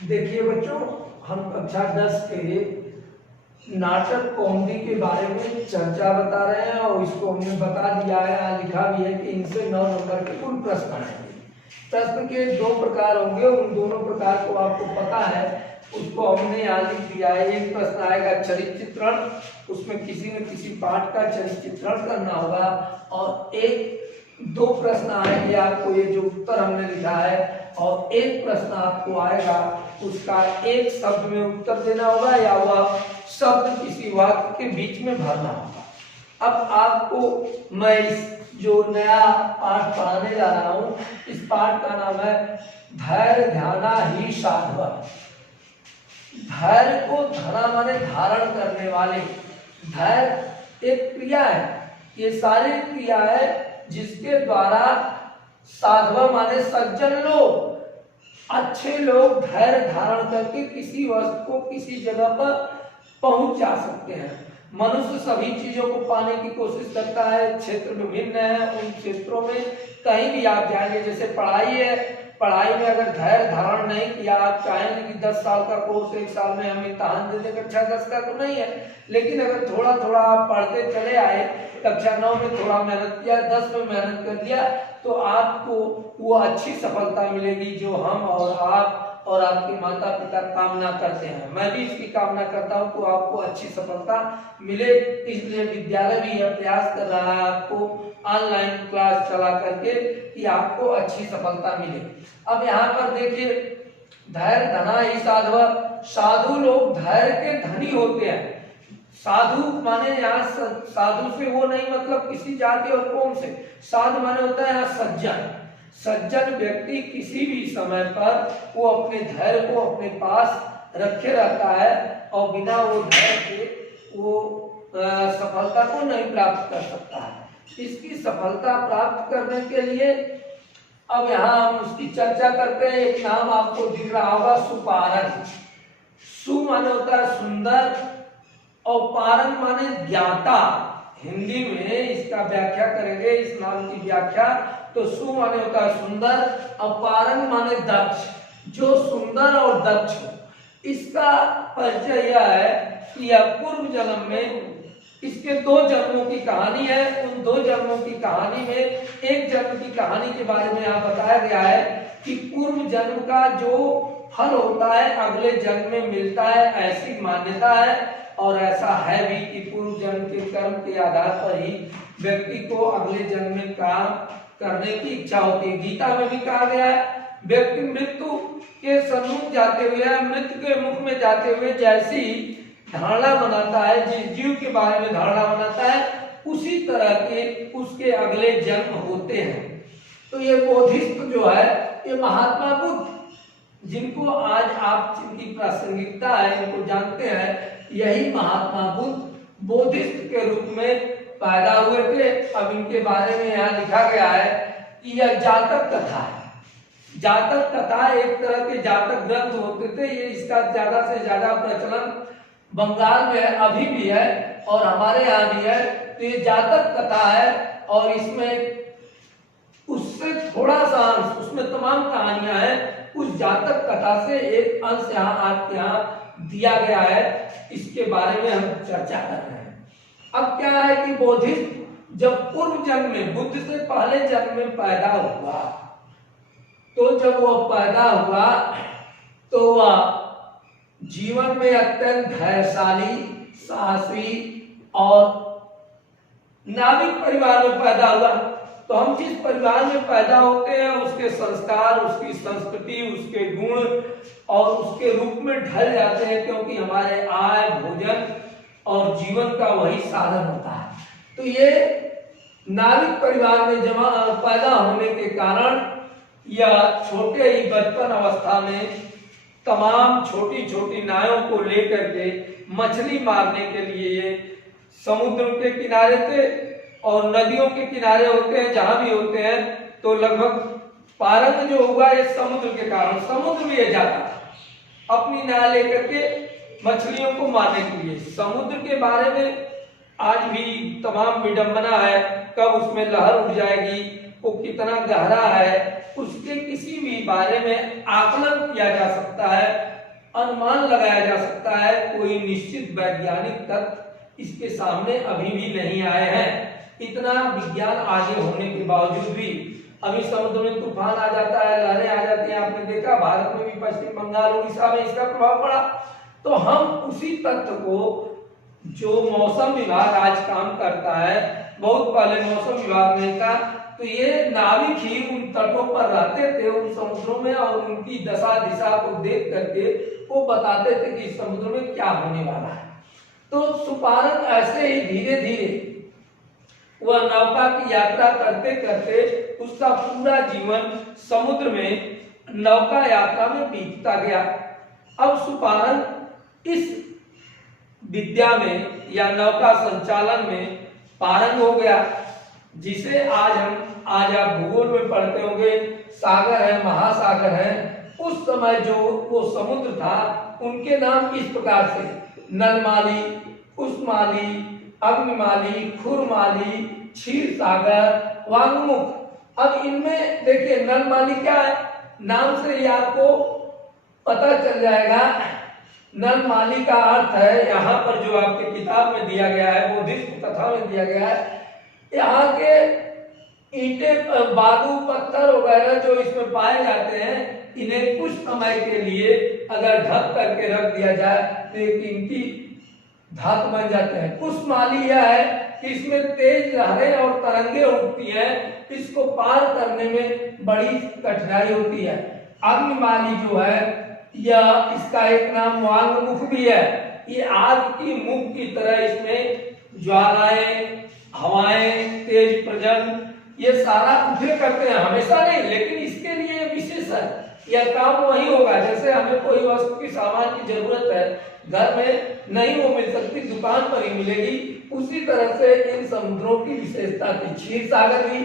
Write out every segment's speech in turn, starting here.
देखिए बच्चों, हम कक्षा 10 के नाटक कॉमेडी के बारे में चर्चा बता रहे हैं और इसको हमने बता दिया है, यहाँ लिखा भी है कि इनसे 9 नंबर के कुल प्रश्न आएंगे। प्रश्न के 2 प्रकार होंगे, उन दोनों प्रकार को आपको पता है, उसको हमने यहाँ लिख दिया है। एक प्रश्न आएगा चरित्र चित्रण, उसमें किसी न किसी पाठ का चरित्र चित्रण करना होगा, और 2 प्रश्न आएंगे आपको, ये जो उत्तर हमने लिखा है, और एक प्रश्न आपको आएगा, उसका एक शब्द में उत्तर देना होगा या वह शब्द किसी वाक्य के बीच में भरना होगा। अब आपको मैं इस जो नया पाठ पढ़ाने जा रहा हूँ, इस पाठ का नाम है धैर्य ध्याना ही साधव। धैर्य को धना माने धारण करने वाले, धैर्य एक क्रिया है, ये सारी क्रिया है जिसके द्वारा साधव माने सज्जन लोग, अच्छे लोग धैर्य धारण करके किसी वस्तु को किसी जगह पर पहुंच जा सकते हैं। मनुष्य सभी चीजों को पाने की कोशिश करता है, क्षेत्र विभिन्न है, उन क्षेत्रों में कहीं भी आप जाएंगे, जैसे पढ़ाई है, पढ़ाई में अगर धैर्य धारण नहीं किया, आप चाहेंगे कि 10 साल का कोर्स 1 साल में हम इम्तिहान दे दें, कक्षा 10 का तो नहीं है, लेकिन अगर थोड़ा थोड़ा आप पढ़ते चले आए, कक्षा 9 में थोड़ा मेहनत किया, 10 में मेहनत कर दिया, तो आपको वो अच्छी सफलता मिलेगी जो हम और आप और आपके माता पिता कामना करते हैं। मैं भी इसकी कामना करता हूं कि आपको अच्छी सफलता मिले, इसलिए विद्यालय भी यह प्रयास कर रहा है आपको ऑनलाइन क्लास चला करके कि आपको अच्छी सफलता मिले। अब यहाँ पर देखिए, धैर्य धना ही साधव, साधु लोग धैर्य के धनी होते हैं। साधु माने यहाँ साधु से वो नहीं मतलब किसी जाति और कौम से, साधु माने होता है यहाँ सज्जन। सज्जन व्यक्ति किसी भी समय पर वो अपने धैर्य को अपने पास रखे रहता है और बिना वो धैर्य के वो सफलता को नहीं प्राप्त कर सकता है। इसकी सफलता प्राप्त करने के लिए अब यहाँ हम उसकी चर्चा करते हैं। एक नाम आपको दिख रहा होगा, सुपारन। सु माने होता है सुंदर और पारंग माने ज्ञाता। हिंदी में इसका व्याख्या करेंगे, इस नाम की व्याख्या, तो सु माने होता है सुंदर और पारंग माने दक्ष, जो सुंदर और दक्ष हो। इसका परिचय यह है कि यह पूर्व जन्म में, इसके 2 जन्मों की कहानी है। उन 2 जन्मों की कहानी में एक जन्म की कहानी के बारे में यहाँ बताया गया है कि पूर्व जन्म का जो फल होता है अगले जन्म में मिलता है, ऐसी मान्यता है। और ऐसा है भी कि पूर्व जन्म के कर्म के आधार पर ही व्यक्ति को अगले जन्म में काम करने की इच्छा होती है। गीता में भी कहा गया है, व्यक्ति मृत्यु के सम्मुख जाते हुए, मृत्यु के मुख में जाते हुए जैसी धारणा बनाता है, जिस जीव के बारे में धारणा बनाता है, उसी तरह के उसके अगले जन्म होते हैं। तो ये बोधिस्त्व जो है, ये महात्मा बुद्ध, जिनको आज आप जिनकी प्रासंगिकता है इनको जानते हैं, यही महात्मा बुद्ध बोधिस्त्व के रूप में पैदा हुए थे। अब इनके बारे में यहाँ लिखा गया है कि यह जातक कथा है। जातक कथा एक तरह के जातक ग्रंथ होते थे, ये इसका ज्यादा से ज्यादा प्रचलन बंगाल में है, अभी भी है और हमारे यहाँ भी है। तो ये जातक कथा है और इसमें उससे थोड़ा सा अंश, उसमें तमाम कहानियां हैं, उस जातक कथा से एक अंश यहाँ आपके यहाँ दिया गया है। इसके बारे में हम चर्चा कर रहे हैं। अब क्या है कि बोधिस्त्व जब पूर्व जन्म में, बुद्ध से पहले जन्म में पैदा हुआ, तो जब वो पैदा हुआ तो वह जीवन में अत्यंत धैर्यशाली, साहसी और नाविक परिवार में पैदा हुआ। तो हम जिस परिवार में पैदा होते हैं उसके संस्कार, उसकी संस्कृति, उसके गुण और उसके रूप में ढल जाते हैं, क्योंकि हमारे आय, भोजन और जीवन का वही साधन होता है। तो ये नाविक परिवार में पैदा होने के कारण यह छोटे ही बचपन अवस्था में तमाम छोटी छोटी नायों को लेकर के मछली मारने के लिए ये समुद्र के किनारे थे और नदियों के किनारे होते हैं, जहां भी होते हैं। तो लगभग पारंग जो हुआ ये समुद्र के कारण, समुद्र में ये जाता था अपनी नाव लेकर के मछलियों को मारने के लिए। समुद्र के बारे में आज भी तमाम विडंबना है, कब उसमें लहर उठ जाएगी, वो कितना गहरा है, उसके किसी भी बारे में आकलन किया जा सकता है, अनुमान लगाया जा सकता है। कोई निश्चित वैज्ञानिक तथ्य इसके सामने अभी भी नहीं आए हैं। इतना विज्ञान आगे होने के बावजूद भी अभी समुद्र में तूफान आ जाता है, लहरें आ जाती हैं। आपने देखा भारत में भी पश्चिम बंगाल उड़ीसा में इसका प्रभाव पड़ा। तो हम उसी तथ्य को, जो मौसम विभाग आज काम करता है, बहुत पहले मौसम विभाग ने कहा, तो ये नाविक ही उन तटों पर रहते थे उन समुद्रों में, और उनकी दशा दिशा को देख करके वो बताते थे कि समुद्र में क्या होने वाला है। तो सुपारन ऐसे ही धीरे धीरे वह नौका की यात्रा करते करते उसका पूरा जीवन समुद्र में नौका यात्रा में बीतता गया। अब सुपारन इस विद्या में या नौका संचालन में पारंग हो गया, जिसे आज आप भूगोल में पढ़ते होंगे, सागर है, महासागर है। उस समय जो वो समुद्र था उनके नाम इस प्रकार से नलमाली, कुसमाली, अग्निमाली, खुरमाली, क्षीर सागर, वांगमुख। अब इनमें देखिए नलमाली क्या है, नाम से ही आपको पता चल जाएगा। नलमाली का अर्थ है, यहाँ पर जो आपके किताब में दिया गया है, बौद्धिस्ट कथा में दिया गया है, यहाँ के ईंटें, बालू, पत्थर वगैरह जो इसमें पाए जाते हैं, इन्हें कुछ समय के लिए अगर ढक करके रख दिया जाए तो एक कीमती धातु बन जाते हैं। कुसमाली यह है कि इसमें तेज लहरें और तरंगे उठती हैं, इसको पार करने में बड़ी कठिनाई होती है। अग्निमाली जो है, यह इसका एक नाम वांगमुख भी है। ये आग की मुख की तरह इसमें ज्वालाएं, हवाएं, तेज प्रजन, ये सारा उठे करते हैं, हमेशा नहीं, लेकिन इसके लिए विशेष है। यह काम वही होगा जैसे हमें कोई वस्तु की सामान की जरूरत है, घर में नहीं वो मिल सकती, दुकान पर ही मिलेगी। उसी तरह से इन समुद्रों की विशेषता थी। क्षीर सागर भी,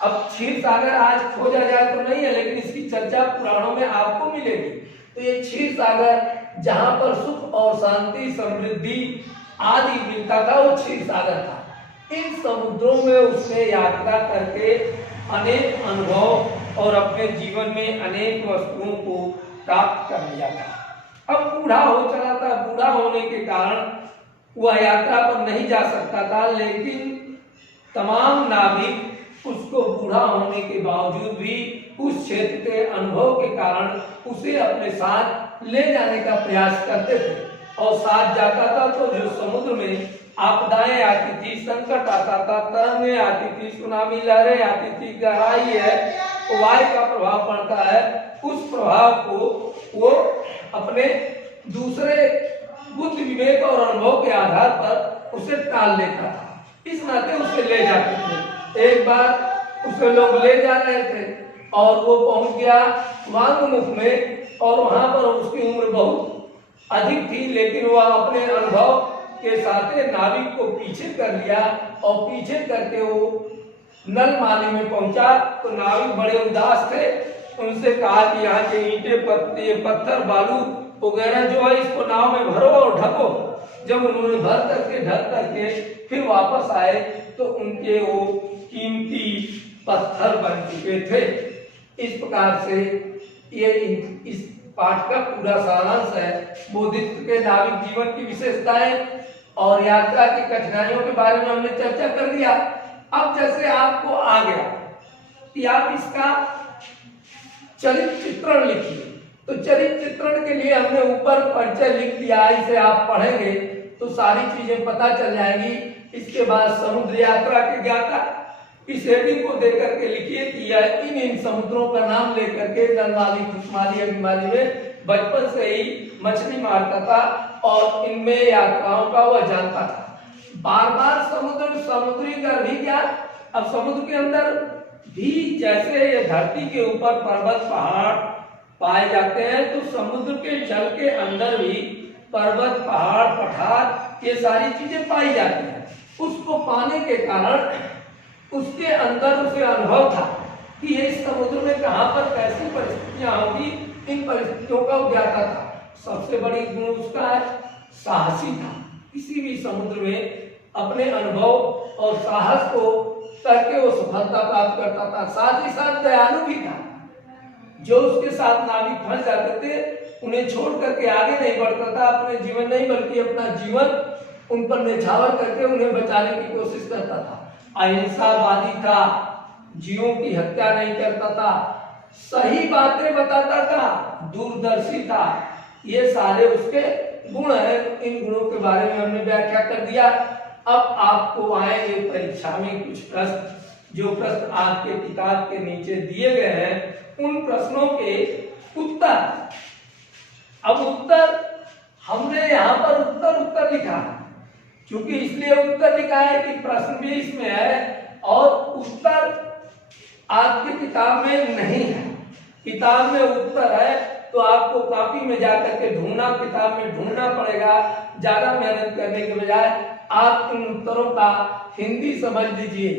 अब क्षीर सागर आज खोजा जाए तो नहीं है, लेकिन इसकी चर्चा पुराणों में आपको मिलेगी। तो ये क्षीर सागर जहां पर सुख और शांति, समृद्धि आदि मिलता था, वो क्षीर सागर था। इन समुद्रों में उसने यात्रा करके अनेक अनुभव और अपने जीवन में अनेक वस्तुओं को प्राप्त कर लिया था। अब बूढ़ा हो चला था, बूढ़ा होने के कारण वह यात्रा पर नहीं जा सकता था, लेकिन तमाम नाविक उसको बूढ़ा होने के बावजूद भी उस क्षेत्र के अनुभव के कारण उसे अपने साथ ले जाने का प्रयास करते थे। और साथ जाता था तो जो समुद्र में आपदाएं आती थी, संकट आता था, तरंगें आती थी, सुनामी लहरें आती थी, गहराई है, वायु का प्रभाव पड़ता है, उस प्रभाव को वो अपने दूसरे बुद्धि, विवेक और अनुभव के आधार पर उसे टाल लेता था। इस नाते उसे ले जाते थे। एक बार उसे लोग ले जा रहे थे और वो पहुंच गया वांगमुख में, और वहां पर उसकी उम्र बहुत अधिक थी, लेकिन वह अपने अनुभव के साथ नाविक को पीछे कर लिया, और पीछे करके वो नलमाली में पहुंचा। तो नाविक बड़े उदास थे, उनसे कहा कि यहाँ के ईंटे, पत्थर, बालू वगैरह जो है इसको नाव में भरो और ढको। जब उन्होंने भर करके ढक करके फिर वापस आए तो उनके वो कीमती पत्थर बन चुके थे। इस प्रकार से ये इस पाठ का पूरा सारांश है। बुद्धिस्ट के नाविक जीवन की विशेषताएं और यात्रा की कठिनाइयों के बारे में हमने चर्चा कर दिया। अब जैसे आपको आ गया कि आप इसका चरित्र चित्रण लिखिए, तो चरित्र चित्रण के लिए हमने ऊपर परिचय लिख दिया, इसे आप पढ़ेंगे तो सारी चीजें पता चल जाएगी। इसके बाद समुद्र यात्रा के ज्ञाता इस हेडिंग को देकर के लिखिए कि यह इन समुद्रों का नाम लेकर के नलमाली, कुसमाली, अग्निमाली में बचपन से ही मछली मारता था और इनमें यात्राओं का वह जानता था। बार बार समुद्री गर्भ ही क्या, अब समुद्र के अंदर भी जैसे ये धरती के ऊपर पर्वत, पहाड़ पाए जाते हैं, तो समुद्र के जल के अंदर भी पर्वत, पहाड़, पठार ये सारी चीजें पाई जाती हैं। उसको पाने के कारण उसके अंदर उसे अनुभव था कि ये समुद्र में कहां पर कैसी परिस्थितियां होगी, इन परिस्थितियों का ज्ञाता था। सबसे बड़ी गुण उसका है साहसी था। किसी भी समुद्र में अपने अनुभव और साहस को करके वो सफलता प्राप्त करता था। साथ ही साथ दयालु भी था। जो उसके साथ नाविक फंस जाते थे उन्हें छोड़ करके आगे नहीं बढ़ता था, अपने जीवन नहीं बल्कि अपना जीवन उन पर निछावर करके उन्हें बचाने की कोशिश करता था। अहिंसावादी था, जीवों की हत्या नहीं करता था, सही बातें बताता था, दूरदर्शी था। ये सारे उसके गुण हैं। इन गुणों के बारे में हमने व्याख्या कर दिया। अब आपको आएंगे परीक्षा में कुछ प्रश्न, जो प्रश्न आपके किताब के नीचे दिए गए हैं उन प्रश्नों के उत्तर। अब उत्तर हमने यहाँ पर उत्तर लिखा है, क्योंकि इसलिए उत्तर लिखा है कि प्रश्न भी इसमें है और उत्तर आपकी किताब में नहीं है। किताब में उत्तर है तो आपको कॉपी में जाकर के ढूंढना, किताब में ढूंढना पड़ेगा। ज्यादा मेहनत करने के बजाय आप इन उत्तरों का हिंदी समझ लीजिए।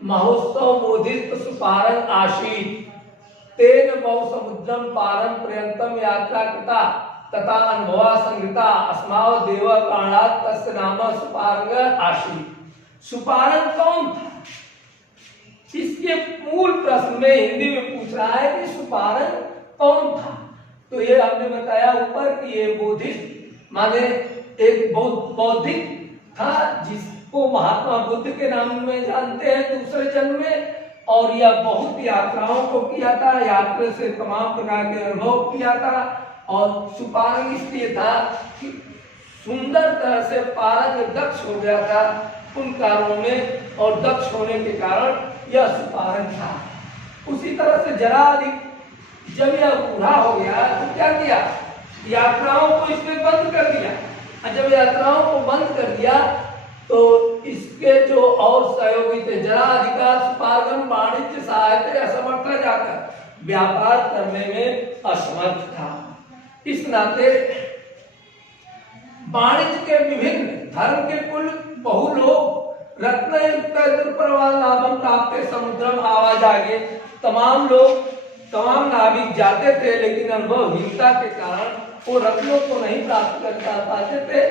महोत्सव बोधित सुपारं आसीत्, तेन बहु समुद्रम पारं पर्यंतम यात्रा कृता तथा अनुभवा संगीता अस्माव देव प्राणात् तस्य नाम सुपारंग आसीत्। सुपारंग कौन था? इसके मूल प्रश्न में हिंदी में पूछ रहा है कि सुपारंग कौन था। तो ये हमने बताया ऊपर कि ये बोधिस्ट माने एक बौद्धिक था, जिसको महात्मा बुद्ध के नाम में जानते हैं दूसरे जन्म में, और यह बहुत यात्राओं को किया था, यात्रा से तमाम प्रकार के अनुभव किया था। और सुपारंग इसलिए था कि सुंदर तरह से पारंग दक्ष हो गया था उन कार्यों में, और दक्ष होने के कारण यह सुपारंग था। उसी तरह से जरा अधिक जब यह बूढ़ा हो गया तो क्या किया? यात्राओं को इसमें बंद कर दिया। और जब यात्राओं को बंद कर दिया तो इसके जो और सहयोगी थे जरा अधिकार सुपारगम वाणिज्य सहायता असमर्थ जाकर व्यापार करने में असमर्थ था। इस नाते वाणिज्य के विभिन्न धर्म के कुल बहु लोग रत्नयुक्त द्रुपरवाल लाभम प्राप्त समुद्रम आवाज आगे तमाम नाविक जाते थे, लेकिन अनुभवहीनता के कारण वो रत्नों को नहीं प्राप्त कर पाते थे।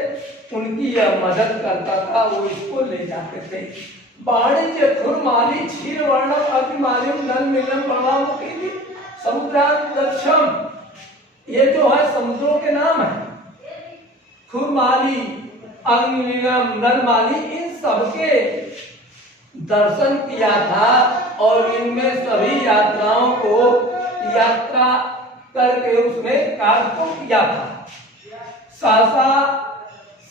उनकी यह मदद करता था, वो इसको ले जाते थे। वाणिज्य खुरमाली क्षीर वर्णम अतिमालिम नल मिलम प्रभामुखी समुद्राक्षम, ये जो है समुद्रों के नाम है। खुरमाली, अग्निलिंगम, नलमाली, इन सबके दर्शन किया था और इनमें सभी यात्राओं को यात्रा करके उसने कार्य को किया था। सहसा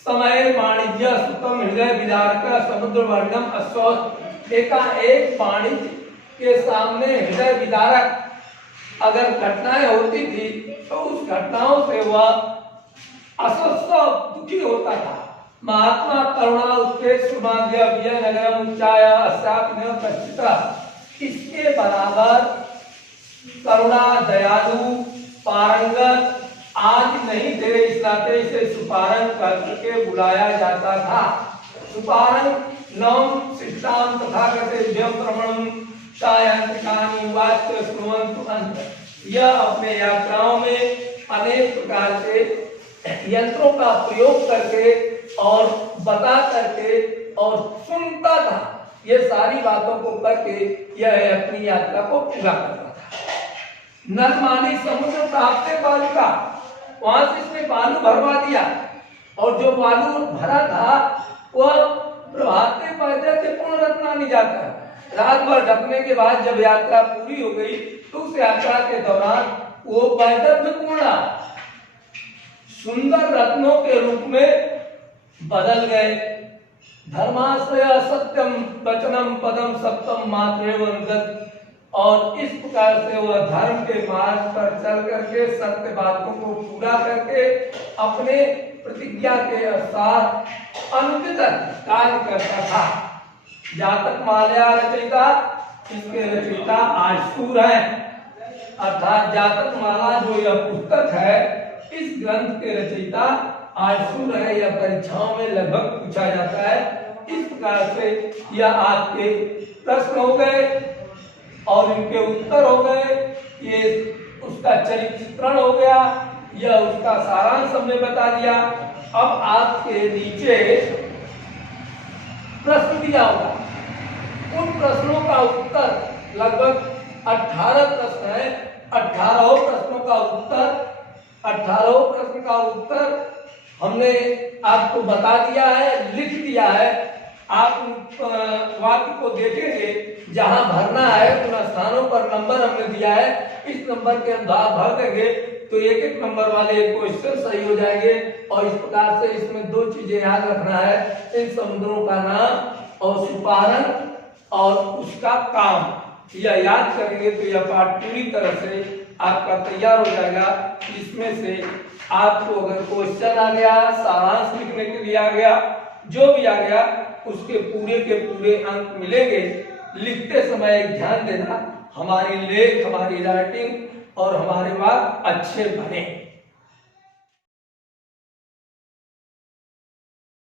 समय वाणिज्य सुतम हृदय विदारक समुद्र वर्णम अस्वस्थ, एकाएक वाणिज्य के सामने हृदय विदारक अगर घटनाएं होती थी तो उस घटनाओं से वह अस्वस्थ दुखी होता था। महात्मा करुणा उत्केश सुमाद्य विजय नगरम उच्चाया अस्यापिन प्रस्थिता, इसके बराबर करुणा दयालु पारंगत आज नहीं थे, इस नाते इसे सुपारंग करके बुलाया जाता था। सुपारंग नवम सिद्धांत तथा प्रमणम शायंत्रिकानि वाच्य श्रुवन्तु अंत, यह अपने यात्राओं में अनेक प्रकार के यंत्रों का प्रयोग करके और बता करके और सुनता था। ये सारी बातों को करके यह अपनी यात्रा को पूरा करता था। नलमाली समुद्र प्राप्त बालू का, वहां से इसने बालू भरवा दिया और जो बालू भरा था वह प्रभाते पैदल पूर्ण रत्ना नहीं जाता। रात भर ढकने के बाद जब यात्रा पूरी हो गई तो उस यात्रा के दौरान वो पैदल में पूर्ण सुंदर रत्नों के रूप में बदल गए। धर्माश्रय सत्यम वचनम पदम सप्तम मात्रेव अनुगत, और इस प्रकार से वह धर्म के मार्ग पर चल करके सत्य बातों को पूरा करके अपने प्रतिज्ञा के अनुसार अनुचित कार्य करता था। जातक माल्या रचयिता, इसके रचयिता आशूर है, अर्थात जातक माला जो यह पुस्तक है इस ग्रंथ के रचयिता आशूर है। यह परीक्षाओं में लगभग पूछा जाता है। इस प्रकार से यह आपके प्रश्न हो गए और इनके उत्तर हो गए। ये उसका चरित्रण हो गया, यह उसका सारांश हमने बता दिया। अब आपके नीचे प्रश्न दिया होगा, उन प्रश्नों का उत्तर लगभग 18 प्रश्न है। 18 प्रश्न का उत्तर हमने आपको बता दिया है, लिख दिया है। आप वाक्य को देखेंगे, जहां भरना है उन स्थानों पर नंबर हमने दिया है। इस नंबर के अनुसार भर देंगे तो एक एक नंबर वाले क्वेश्चन सही हो जाएंगे। और इस प्रकार से इसमें 2 चीजें याद रखना है, इन समुद्रों का नाम और सुपारण और उसका काम, यह याद करेंगे तो यह पाठ पूरी तरह से आपका तैयार हो जाएगा। इसमें से आपको अगर क्वेश्चन आ गया, सारांश लिखने के लिए आ गया, जो भी आ गया उसके पूरे के पूरे अंक मिलेंगे। लिखते समय एक ध्यान देना, हमारी लेख, हमारी राइटिंग और हमारे वाक्य अच्छे बने।